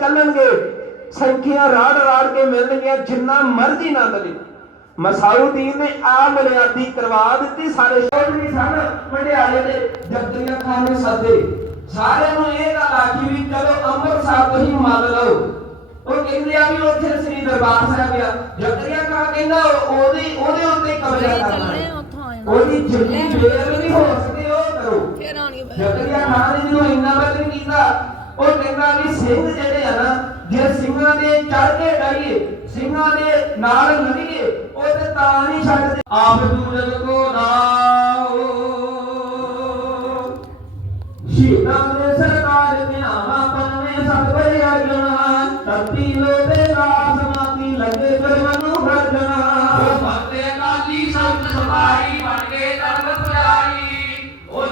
ਚੱਲਣਗੇ ਸੰਖਿਆ ਰਾੜ ਰਾੜ ਕੇ ਮਿਲਣਗੀਆਂ ਜਿੰਨਾ ਮਰਜ਼ੀ ਨਾ ਮਿਲੇ। ਮਸਾਉਦੀਨ ਨੇ ਆ ਬੁਨਿਆਦੀ ਕਰਵਾ ਦਿੱਤੀ ਸਾਰੇ ਸ਼ੋਰ ਵੀ ਸਨ ਮੰਡਿਆਲੇ ਦੇ ਜਗਤਰੀਆ ਖਾਨ ਨੇ ਸੱਦੇ। ਸਾਰਿਆਂ ਨੂੰ ਇਹ ਗੱਲ ਆਖੀ ਵੀ ਚਲੋ ਅੰਮ੍ਰਿਤਸਰ ਤੋਂ ਹੀ ਮੰਨ ਲਓ। ਉਹ ਕਹਿੰਦੇ ਆ ਵੀ ਉੱਥੇ ਸ੍ਰੀ ਦਰਬਾਰ ਸਾਹਿਬ ਆ। ਜਗਤਰੀਆ ਖਾਨ ਕਹਿੰਦਾ ਉਹਦੀ ਉਹਦੇ ਉੱਤੇ ਕਬਜ਼ਾ ਕਰਨਾ। ਉਹਦੀ ਜਿੰਨੀ ਨਹੀਂ ਹੋ ਸਕੇ ਉਹ ਕਰੋ। ਜਗਰੀਆ ਖਾਨ ਨੇ ਜਦੋਂ ਇੰਨਾ ਕੀਤਾ ਉਹ ਕਹਿੰਦਾ ਵੀ ਸਿੰਘ ਜਿਹੜੇ ਆ ਨਾ, ਜੇ ਸਿੰਘਾਂ ਦੇ ਚੜ ਕੇ ਡਾਈਏ ਸਿੰਘਾਂ ਦੇ ਨਾਲ ਲੜੀਏ ਉਹ ਤੇ ਤਾਂ ਨਹੀਂ ਛੱਡਦੇ। ਆਪ ਦੂਜਨ ਕੋ ਨਾਓ ਸ਼ਹੀਦਾਂ ਦੇ ਸਰਕਾਰ ਧਿਆਵਾ ਪਨਵੇਂ ਸਭ ਬਈ ਅਰਜਨਾ ਧਰਤੀ ਲੋਦੇ ਰਾਸ ਮਾਤੀ ਲੱਗੇ ਕਰਮਨੂ ਹਰਜਨਾ ਉਹ ਭਗਤੇ ਕਾਲੀ ਸੰਤ ਸਵਾਰੀ ਬਣ ਕੇ ਧਰਮ ਪੁਜਾਰੀ। ਉਹ